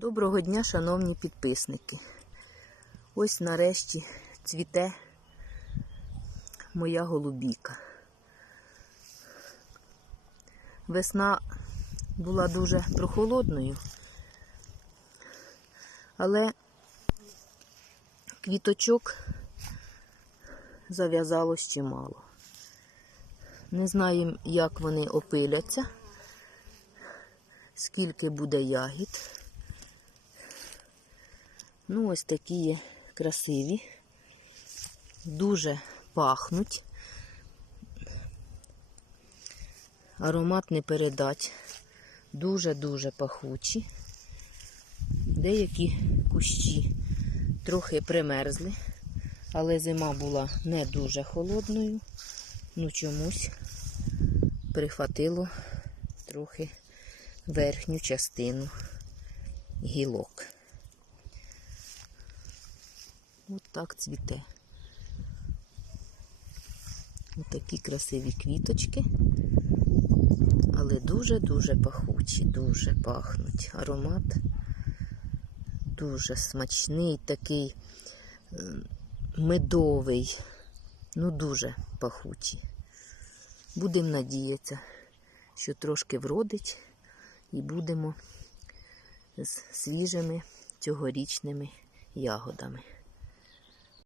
Доброго дня, шановні підписники. Ось нарешті цвіте моя голубіка. Весна була дуже прохолодною, але квіточок зав'язалось чимало. Не знаємо, як вони опиляться, скільки буде ягід. Ну, ось такі є красиві, дуже пахнуть. Аромат не передать. Дуже-дуже пахучі. Деякі кущі трохи примерзли, але зима була не дуже холодною. Ну чомусь прихватило трохи верхню частину гілок. От так цвіте. Ось такі красиві квіточки, але дуже-дуже пахучі, дуже пахнуть. Аромат дуже смачний, такий е, медовий, ну дуже пахучий. Будемо надіятися, що трошки вродить і будемо з свіжими цьогорічними ягодами.